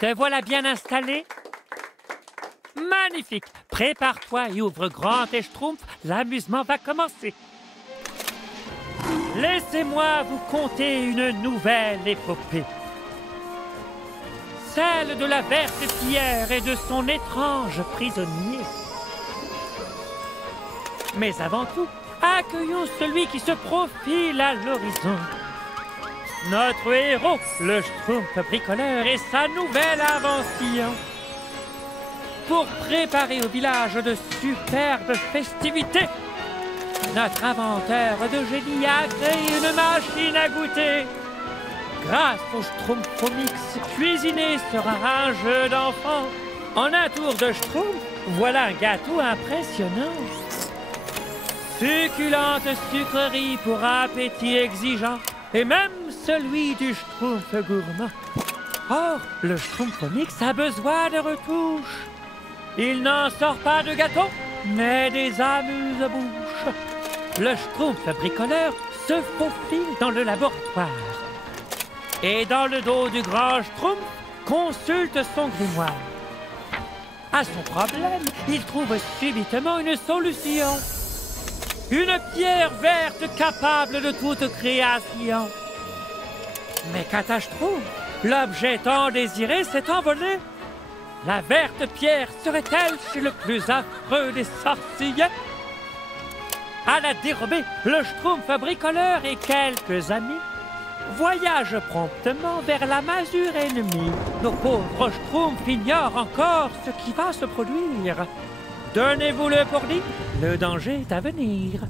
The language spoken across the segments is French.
Te voilà bien installé? Magnifique! Prépare-toi et ouvre grand tes schtroumpfs, l'amusement va commencer. Laissez-moi vous conter une nouvelle épopée. Celle de la verte pierre et de son étrange prisonnier. Mais avant tout, accueillons celui qui se profile à l'horizon. Notre héros, le Schtroumpf bricoleur et sa nouvelle invention. Pour préparer au village de superbes festivités, notre inventeur de génie a créé une machine à goûter. Grâce au Schtroumpfomix, cuisiner sera un jeu d'enfant. En un tour de Schtroumpf, voilà un gâteau impressionnant. Succulente sucrerie pour appétit exigeant, et même celui du Schtroumpf gourmand. Or, le Schtroumpfomix a besoin de retouches. Il n'en sort pas de gâteau, mais des amuse-bouches. Le Schtroumpf bricoleur se faufile dans le laboratoire. Et dans le dos du grand Schtroumpf, consulte son grimoire. À son problème, il trouve subitement une solution. Une pierre verte capable de toute création. Mais qu'à Schtroumpf, l'objet tant désiré s'est envolé. La verte pierre serait-elle chez le plus affreux des sorciers? À la dérobée, le Schtroumpf bricoleur et quelques amis voyagent promptement vers la masure ennemie. Nos pauvres Schtroumpfs ignorent encore ce qui va se produire. Donnez-vous-le pour dit, le danger est à venir.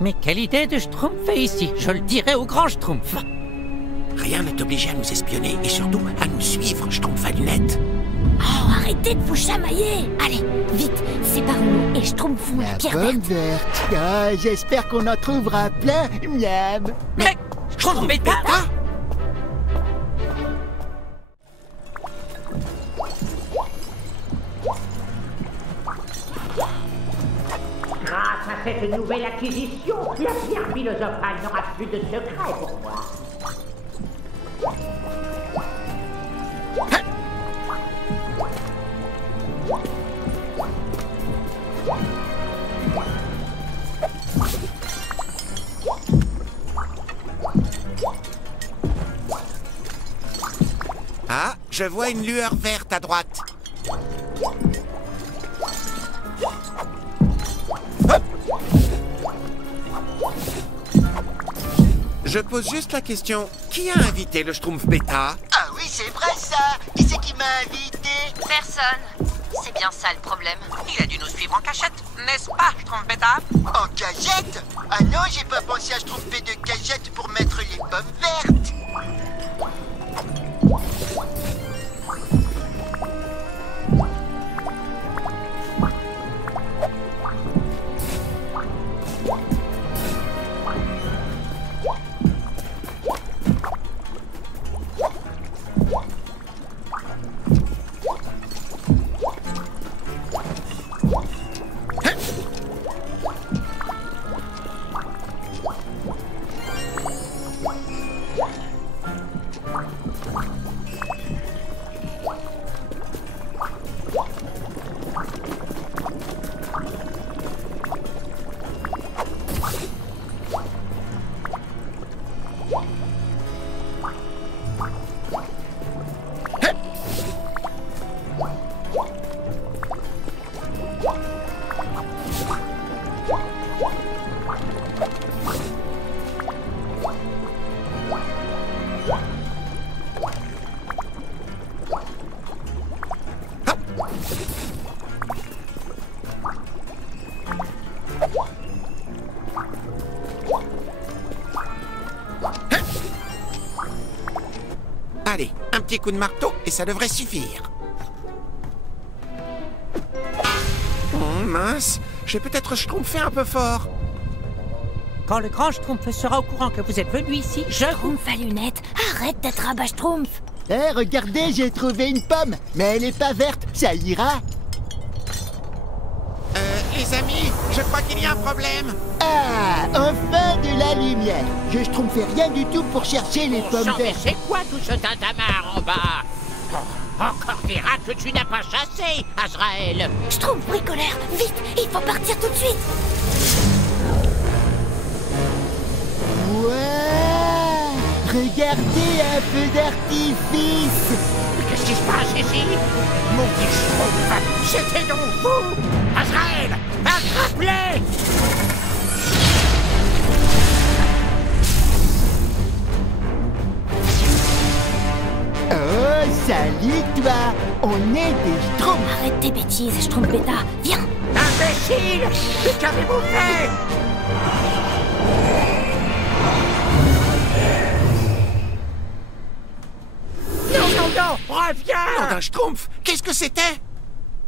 Mais quelle idée de Schtroumpf est ici? Je le dirai au grand Schtroumpf. Rien n'est obligé à nous espionner et surtout à nous suivre, Schtroumpf à lunettes. Oh, arrêtez de vous chamailler! Allez, vite, séparons-nous et Schtroumpfons la pierre pomme verte. verte. Ah, j'espère qu'on en trouvera plein. Miam. Mais Schtroumpf bêta! Grâce à cette nouvelle acquisition, la pierre philosophale n'aura plus de secret pour moi. Ah, je vois une lueur verte à droite. Hop! Je pose juste la question, qui a invité le Schtroumpf bêta? Ah oui, c'est vrai ça. Qui c'est qui m'a invité? Personne. C'est bien ça le problème. Il a dû nous suivre en cachette, n'est-ce pas, Schtroumpf bêta? En cachette? Ah non, j'ai pas pensé à se tromper de cachette pour mettre les pommes vertes. Allez, un petit coup de marteau et ça devrait suffire. Oh mince, j'ai peut-être schtroumpfé un peu fort. Quand le grand Schtroumpf sera au courant que vous êtes venu ici, je vous... Schtroumpf à lunettes, arrête d'être un bas Schtroumpf. Eh, regardez, j'ai trouvé une pomme, mais elle est pas verte, ça ira? Les amis, je crois qu'il y a un problème. Ah, enfin de la lumière. Je Schtroumpfais rien du tout pour chercher les pommes Mais vertes. c'est quoi tout ce tintamarre en bas? Oh, encore des rats que tu n'as pas chassés, Azraël. Schtroumpf bricoleur, vite, il faut partir tout de suite. Ouais, regardez un feu d'artifice. Qu'est-ce qui se passe ici? Mon petit Schtroumpf, c'était donc vous! Azraël, attrape-les! Oh, salut toi. On est des Schtroumpfs. Arrête tes bêtises, Schtroumpf bêta, viens. Imbécile! Qu'avez-vous fait? Non, reviens! Un Schtroumpf, qu'est-ce que c'était?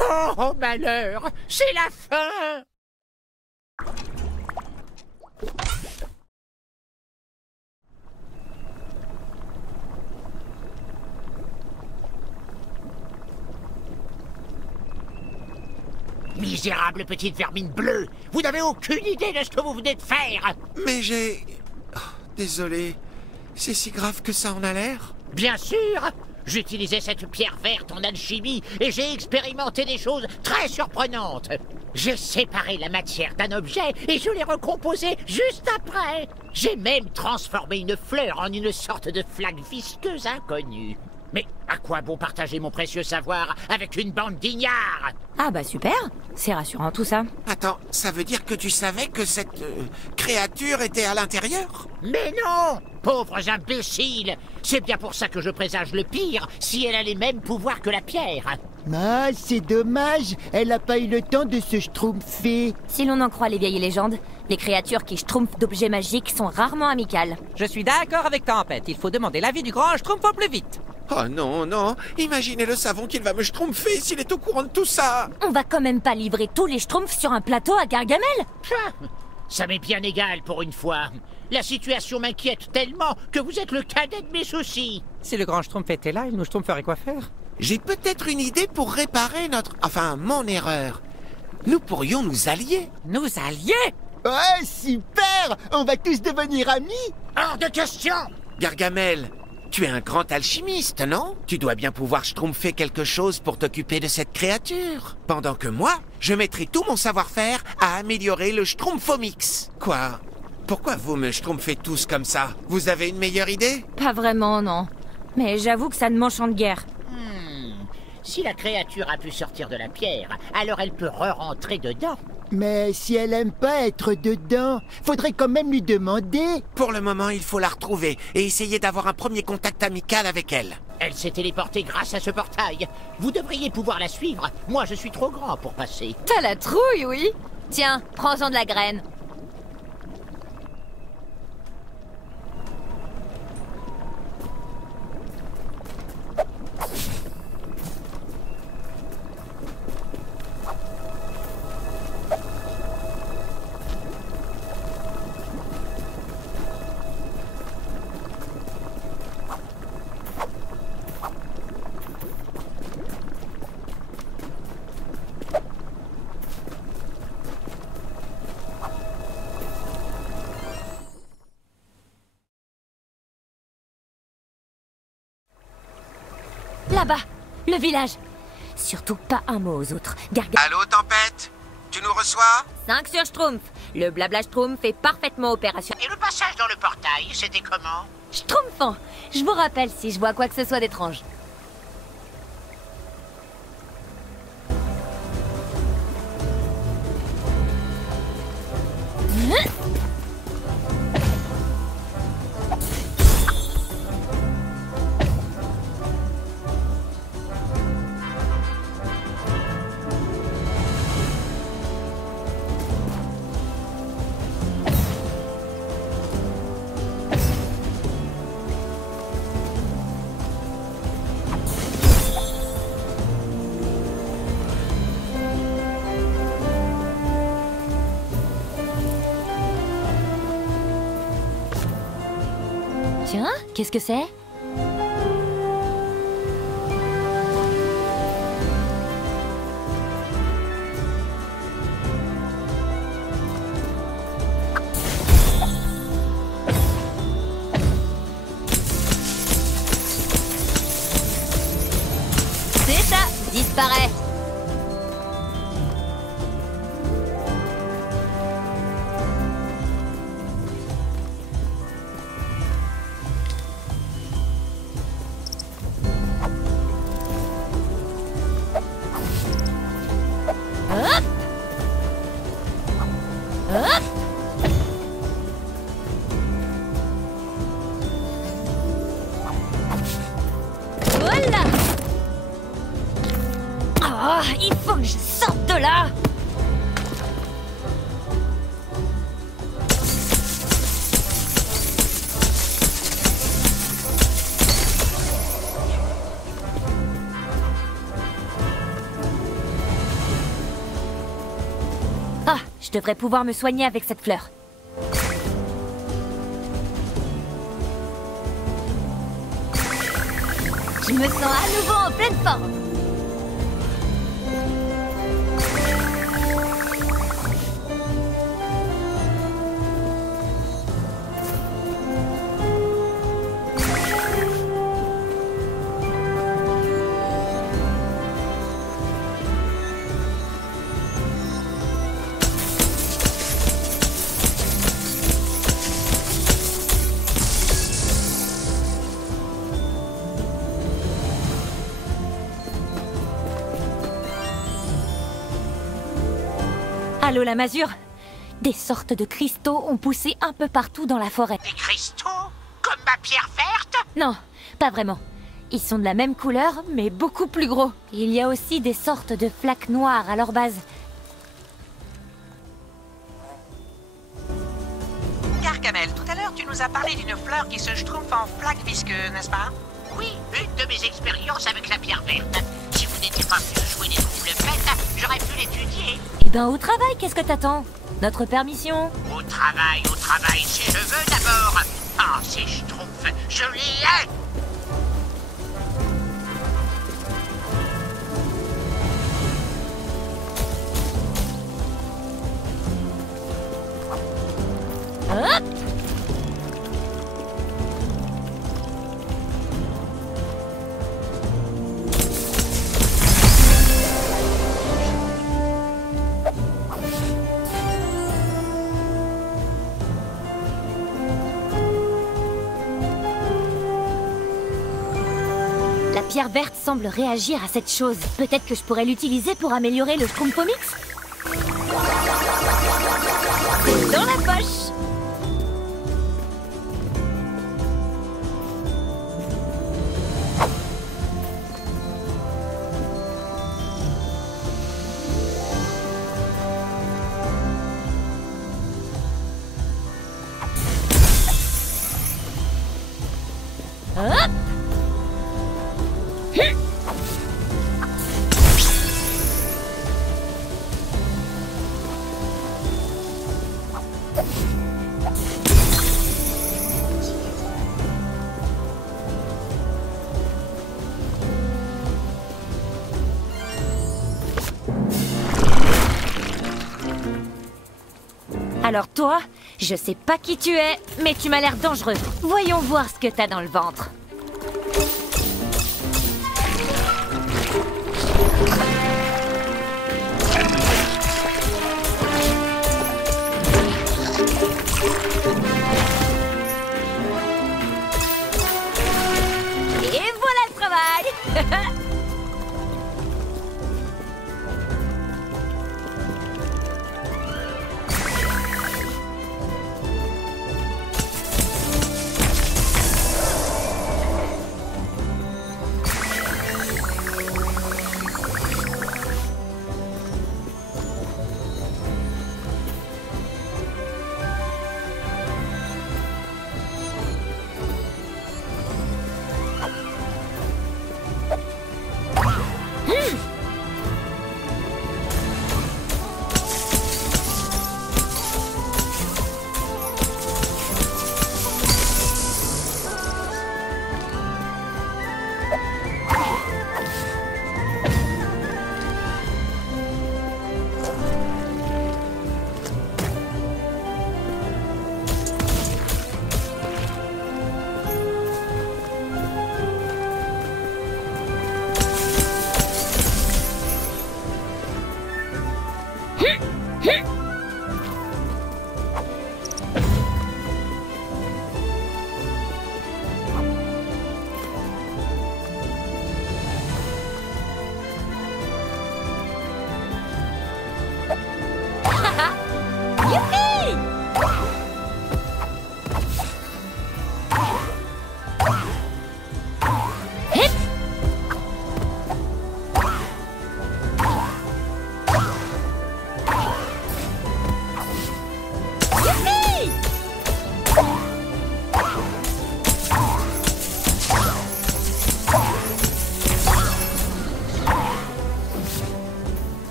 Oh, malheur! C'est la fin! Misérable petite vermine bleue! Vous n'avez aucune idée de ce que vous venez de faire! Mais j'ai... Oh, désolé. C'est si grave que ça en a l'air? Bien sûr! J'utilisais cette pierre verte en alchimie et j'ai expérimenté des choses très surprenantes. J'ai séparé la matière d'un objet et je l'ai recomposé juste après. J'ai même transformé une fleur en une sorte de flaque visqueuse inconnue. Mais à quoi bon partager mon précieux savoir avec une bande d'ignards? Ah bah super, c'est rassurant tout ça. Attends, ça veut dire que tu savais que cette créature était à l'intérieur? Mais non! Pauvres imbéciles! C'est bien pour ça que je présage le pire, si elle a les mêmes pouvoirs que la pierre. Ah, c'est dommage. Elle a pas eu le temps de se Schtroumpfer. Si l'on en croit les vieilles légendes, les créatures qui schtroumpfent d'objets magiques sont rarement amicales. Je suis d'accord avec Tempête, il faut demander l'avis du grand Schtroumpf au plus vite. Oh non, non. Imaginez le savon qu'il va me Schtroumpfer s'il est au courant de tout ça. On va quand même pas livrer tous les schtroumpfs sur un plateau à Gargamel. Ça m'est bien égal pour une fois. La situation m'inquiète tellement que vous êtes le cadet de mes soucis. Si le grand Schtroumpf était là, il nous Schtroumpferait quoi faire? J'ai peut-être une idée pour réparer notre... Enfin, mon erreur. Nous pourrions nous allier. Nous allier? Ouais, super. On va tous devenir amis. Hors de question! Gargamel, tu es un grand alchimiste, non? Tu dois bien pouvoir Schtroumpfer quelque chose pour t'occuper de cette créature. Pendant que moi, je mettrai tout mon savoir-faire à améliorer le Schtroumpfomix. Quoi? Pourquoi vous me Schtroumpfez tous comme ça? Vous avez une meilleure idée? Pas vraiment, non. Mais j'avoue que ça ne m'enchante guère. Si la créature a pu sortir de la pierre, alors elle peut re-rentrer dedans. Mais si elle aime pas être dedans, faudrait quand même lui demander. Pour le moment, il faut la retrouver et essayer d'avoir un premier contact amical avec elle. Elle s'est téléportée grâce à ce portail. Vous devriez pouvoir la suivre. Moi, je suis trop grand pour passer. T'as la trouille, oui. Tiens, prends-en de la graine. Là-bas, le village. Surtout pas un mot aux autres. Allô, Tempête? Tu nous reçois? 5 sur Schtroumpf. Le blabla Schtroumpf est parfaitement opérationnel. Et le passage dans le portail, c'était comment? Schtroumpfant. Je vous rappelle si je vois quoi que ce soit d'étrange. Tiens, qu'est-ce que c'est? C'est ça, disparaît. Hop! Hop! Voilà! Oh, il faut que je sorte de là! Ah, je devrais pouvoir me soigner avec cette fleur. Je me sens à nouveau en pleine forme. Allô, la masure? Des sortes de cristaux ont poussé un peu partout dans la forêt. Des cristaux? Comme ma pierre verte? Non, pas vraiment. Ils sont de la même couleur, mais beaucoup plus gros. Il y a aussi des sortes de flaques noires à leur base. Gargamel, tout à l'heure, tu nous as parlé d'une fleur qui se schtroumpfe en flaque visqueuse, n'est-ce pas? Oui, une de mes expériences avec la pierre verte. Si vous n'étiez pas venu jouer des troubles faites, j'aurais pu l'étudier. Eh ben, au travail, qu'est-ce que t'attends? Notre permission? Au travail, si je veux d'abord. Ah, ces schtroumpfs, je les hais! Hop! La pierre verte semble réagir à cette chose. Peut-être que je pourrais l'utiliser pour améliorer le Schtroumpfomix? C'est dans la poche! Hop! Alors toi, je sais pas qui tu es, mais tu m'as l'air dangereux. Voyons voir ce que t'as dans le ventre. Et voilà le travail.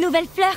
une nouvelle fleur.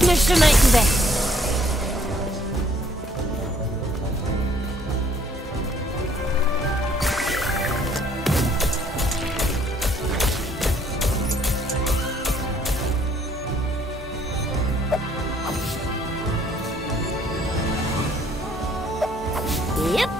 Le chemin est ouvert. Yep.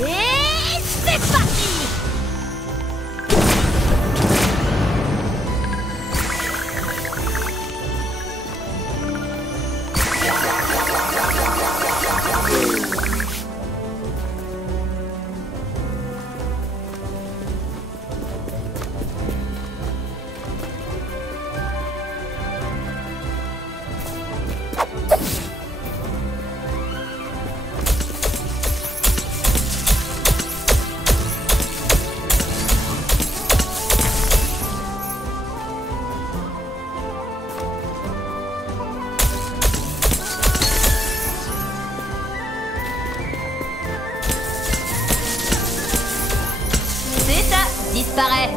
Et c'est parti! Disparaît.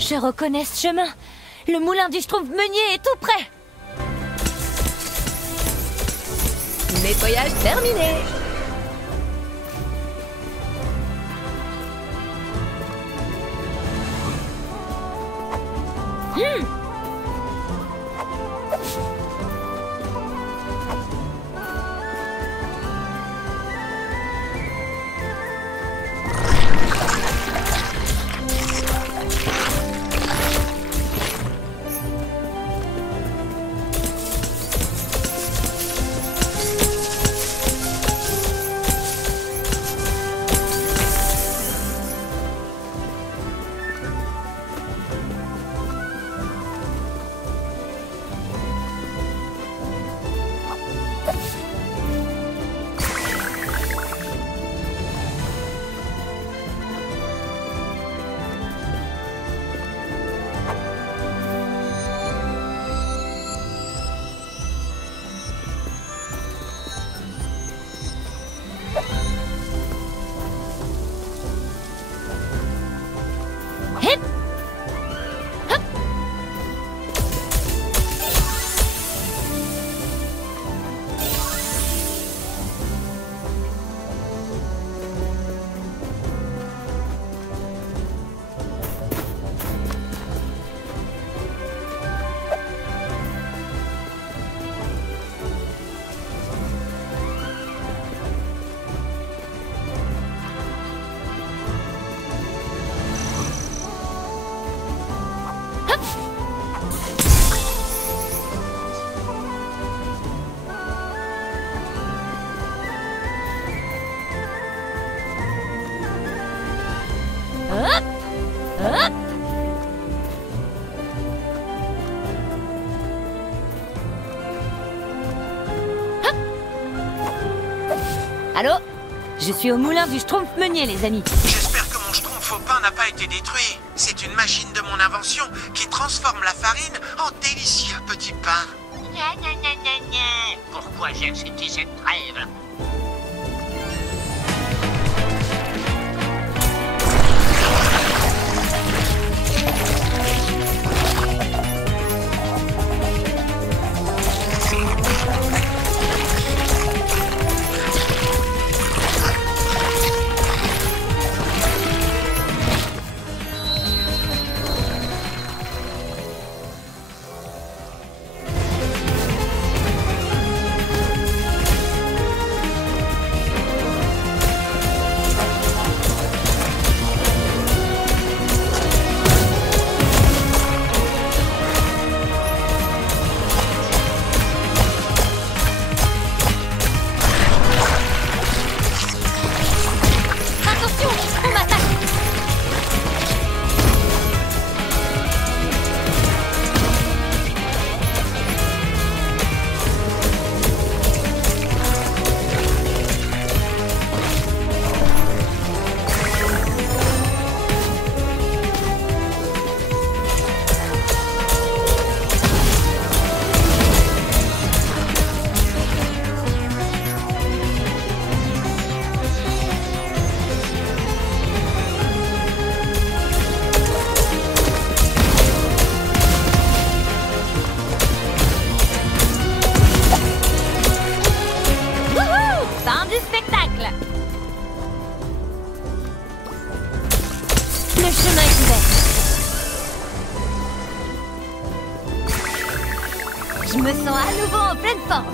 Je reconnais ce chemin. Le moulin du Schtroumpf-Meunier est tout près. Nettoyage terminé. Allô? Je suis au moulin du Schtroumpf-Meunier, les amis. J'espère que mon Schtroumpf-Pain n'a pas été détruit. C'est une machine de mon invention qui transforme la farine en délicieux petit pain. Gna gna gna gna gna. Pourquoi j'ai accepté cette trêve? me sens à nouveau en pleine forme.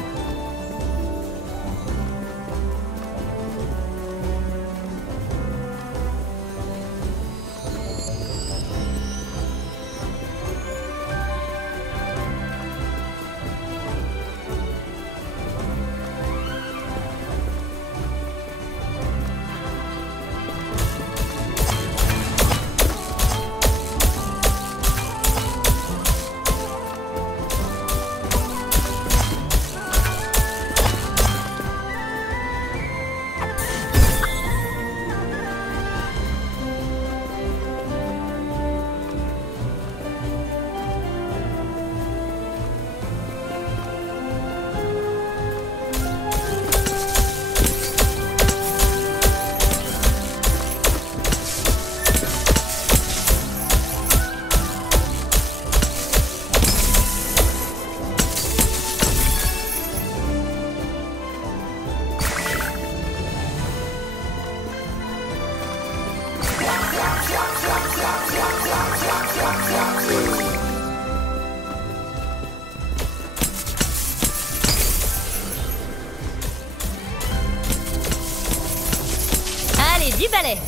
Allez, du balai.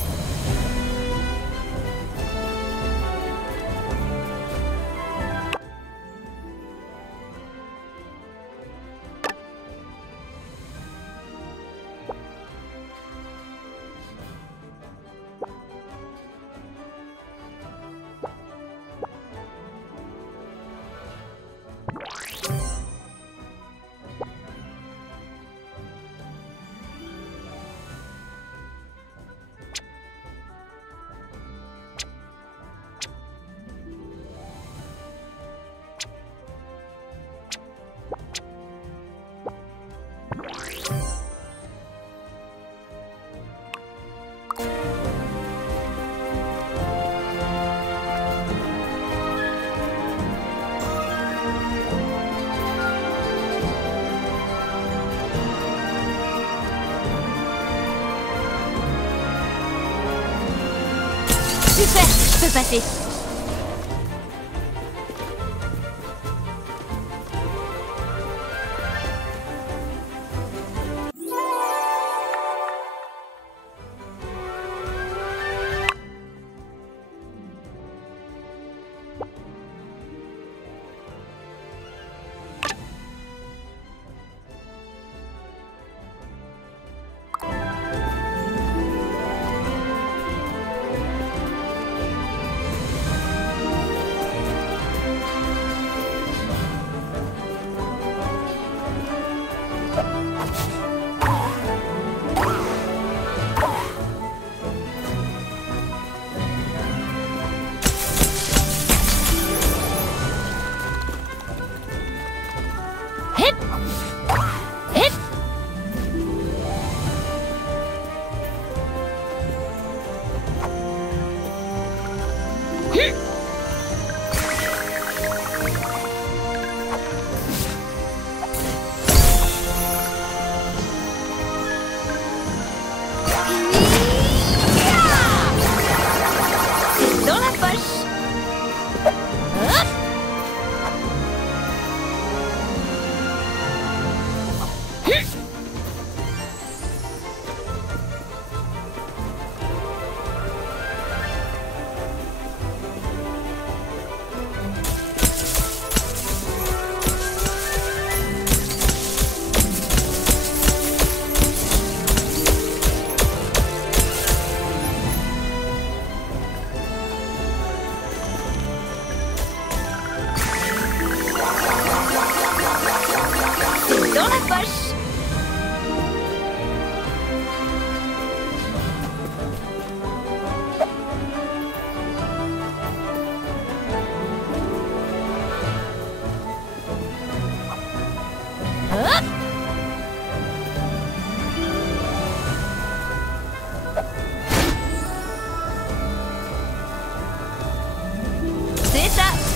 Super, je peux passer.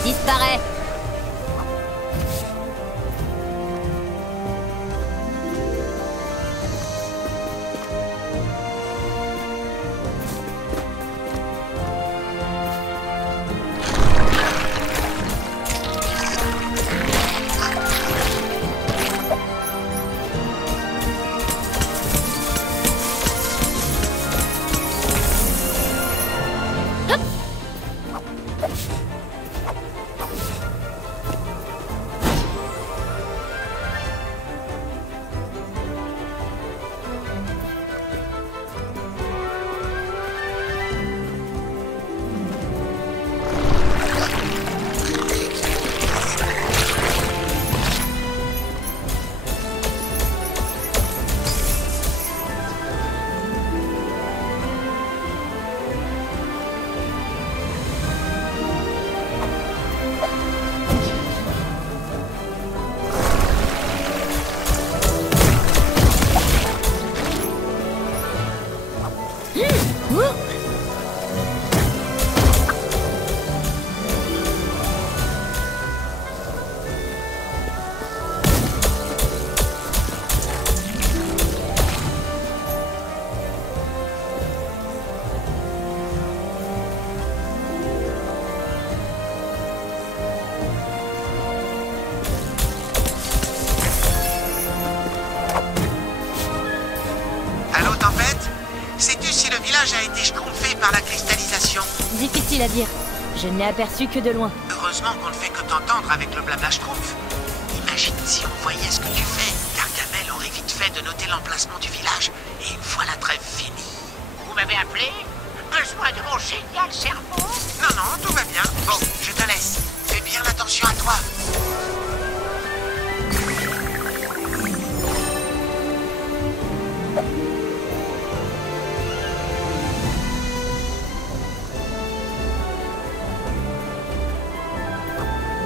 Disparaît. a été schtroumpfé par la cristallisation? Difficile à dire. Je ne l'ai aperçu que de loin. Heureusement qu'on ne fait que t'entendre avec le blabla schtroumpf. Imagine si on voyait ce que tu fais. Gargamel aurait vite fait de noter l'emplacement du village. Et une fois la trêve finie... Vous m'avez appelé? Besoin de mon génial cerveau? Non, non, tout va bien. Bon, je te laisse. Fais bien attention à toi.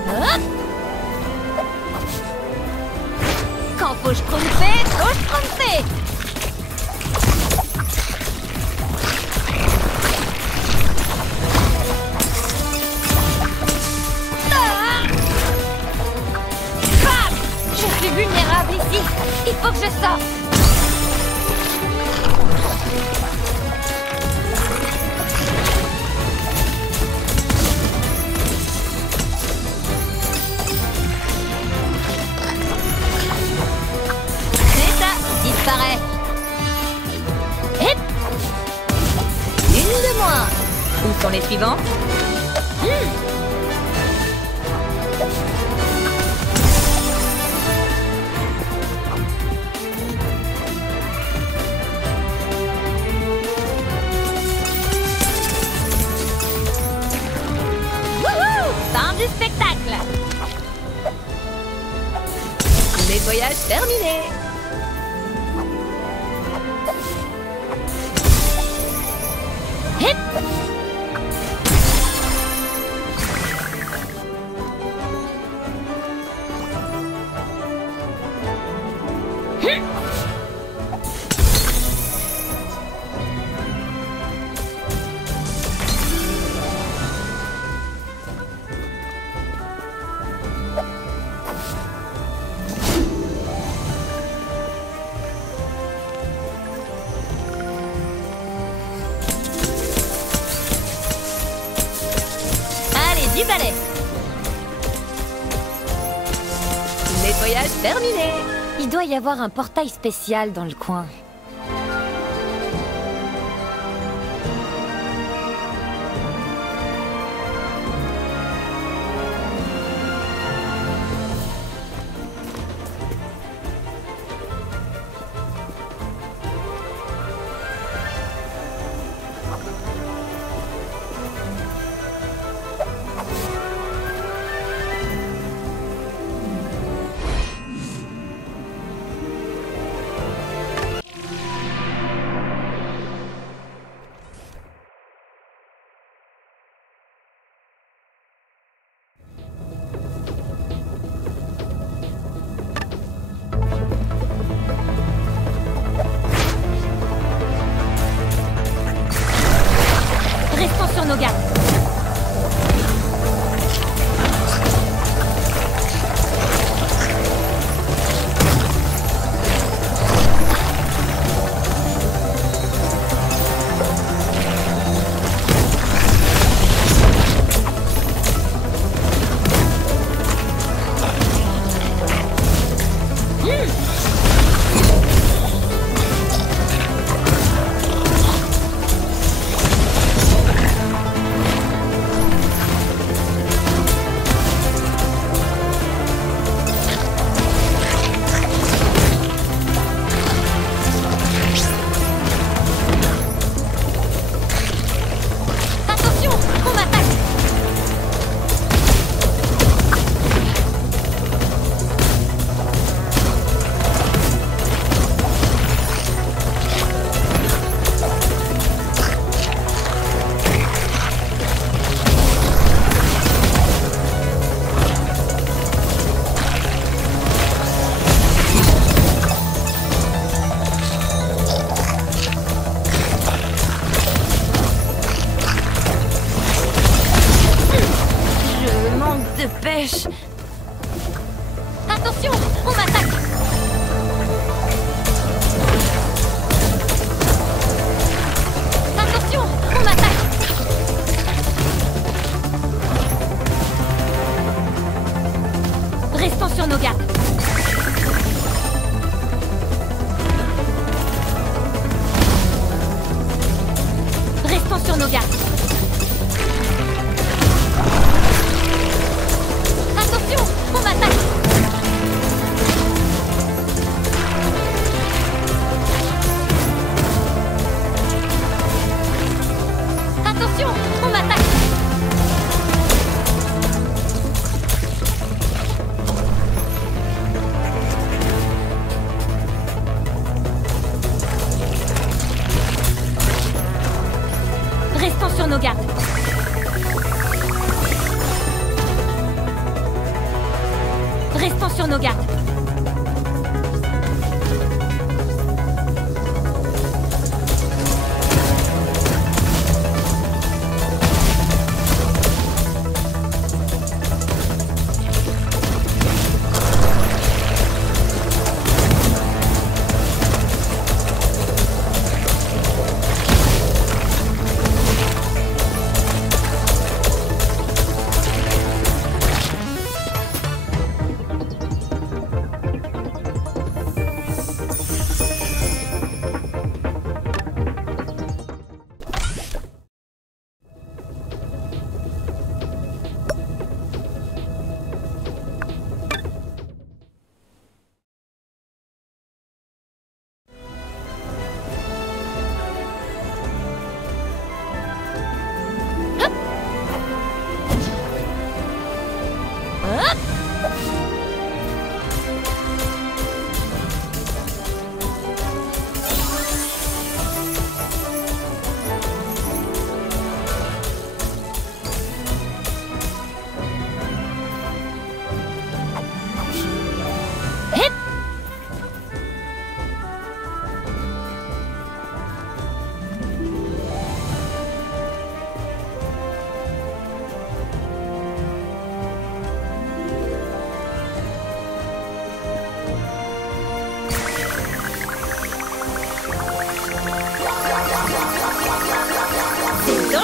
Hop! Quand faut schtroumpfer, faut schtroumpfer! Bam! Je suis vulnérable ici. Il faut que je sorte. Disparaît. Hip. Une de moins. Où sont les suivants? Wouhou! Fin du spectacle. Nettoyage terminé. Hip. Allez, du balai. Nettoyage terminé. Il doit y avoir un portail spécial dans le coin.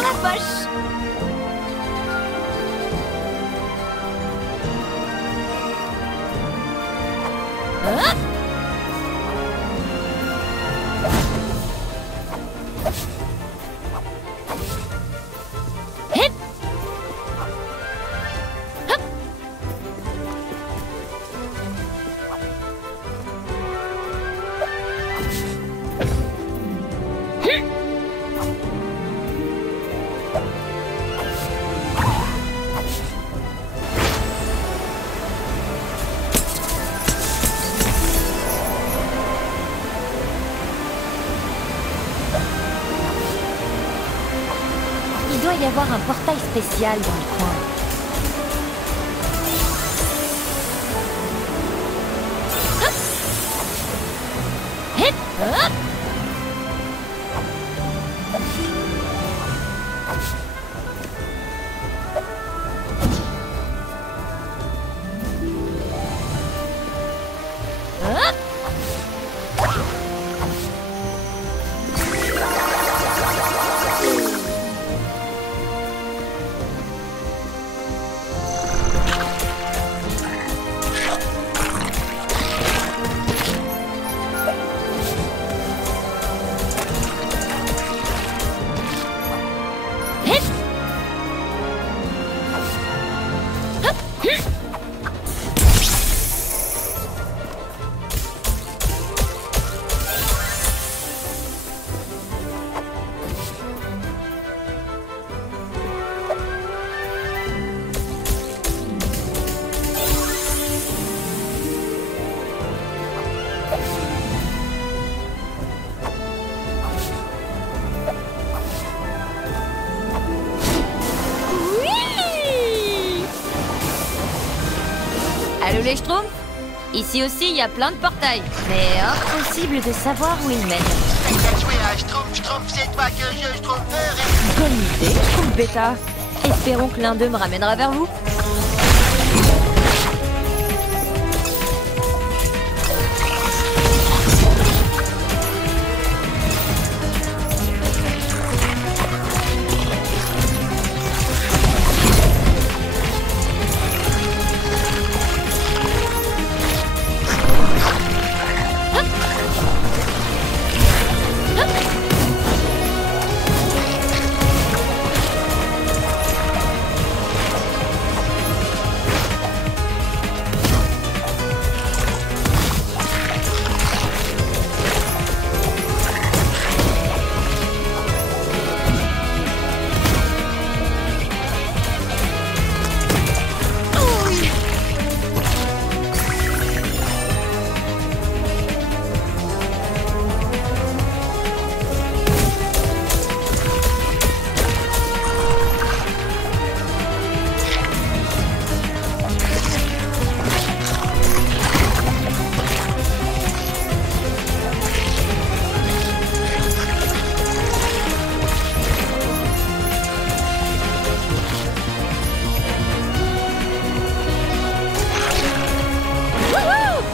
dans la poche. Hop! Hip! Hop! Il doit y avoir un portail spécial dans le coin. Hop! Hip! Hop! Hop! Hip! Hop! Oui! Allô les Schtroumpfs? Ici aussi, il y a plein de portails. Mais impossible de savoir où ils mènent. T'as qu'à jouer à Schtroumpf, c'est toi que je Schtroumpferai. Bonne idée, Schtroumpf Bêta. Espérons que l'un d'eux me ramènera vers vous.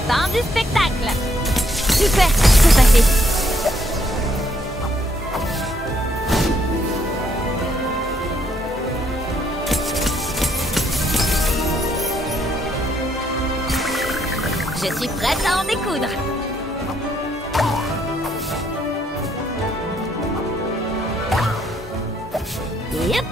Fin du spectacle. Super, c'est passé. Je suis prête à en découdre. Yep.